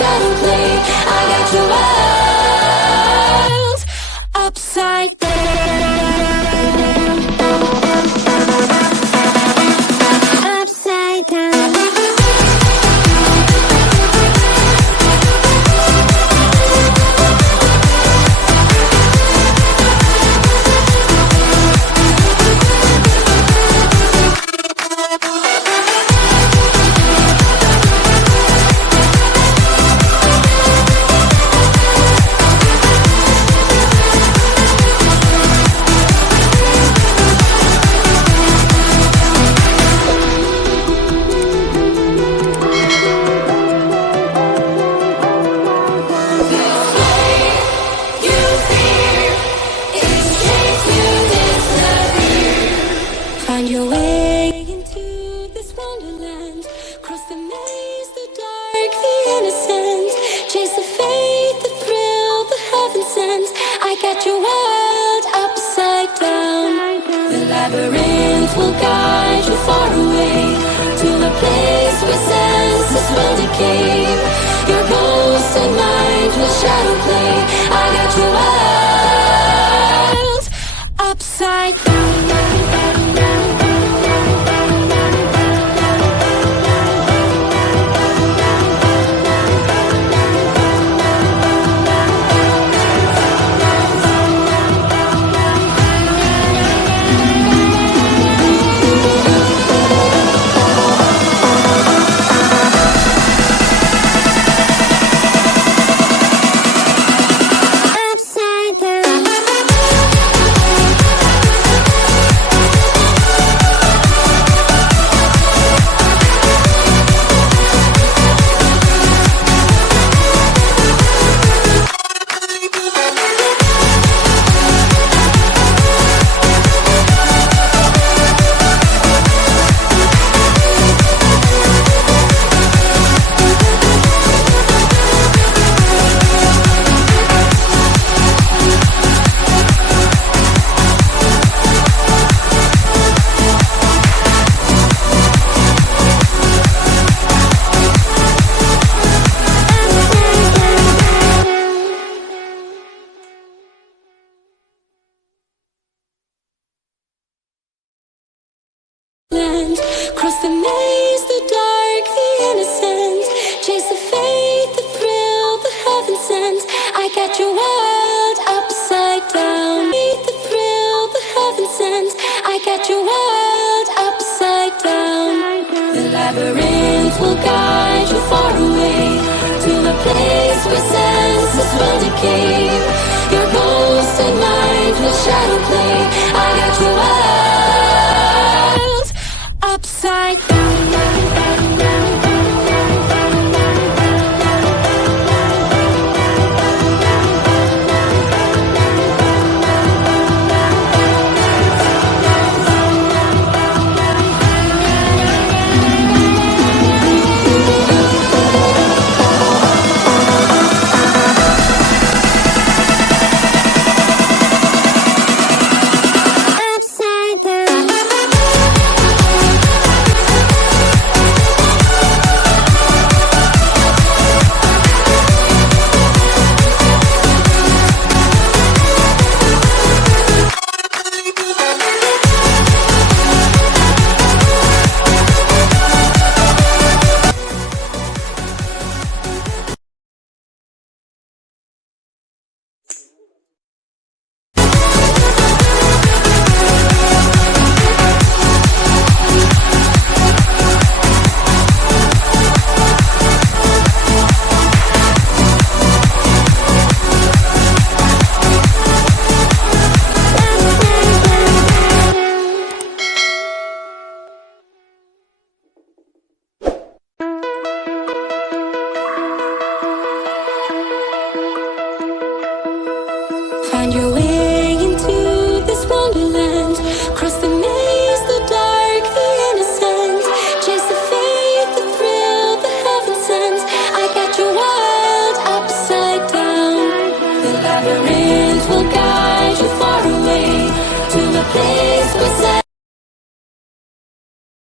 shadow play. I got your world upside down. Upside down. Find your way into this wonderland. Cross the maze, the dark, the innocent. Chase the faith, the thrill, the heaven sent. I got your world upside down. The labyrinth will guide you far away to a place where senses will decay. Your ghost and mind will shadow play. I got your world upside down. Cross the maze, the dark, the innocent. Chase the faith, the thrill, the heaven sent. I got your world upside down. The thrill, the heaven sent. I got your world upside down. The labyrinth will guide you far away to the place where senses will decay. Your ghost and mind will shadow play. I got your world upside down. Find your way into this wonderland. Cross the maze, the dark, the innocent. Chase the faith, the thrill, the heaven sent. I got your world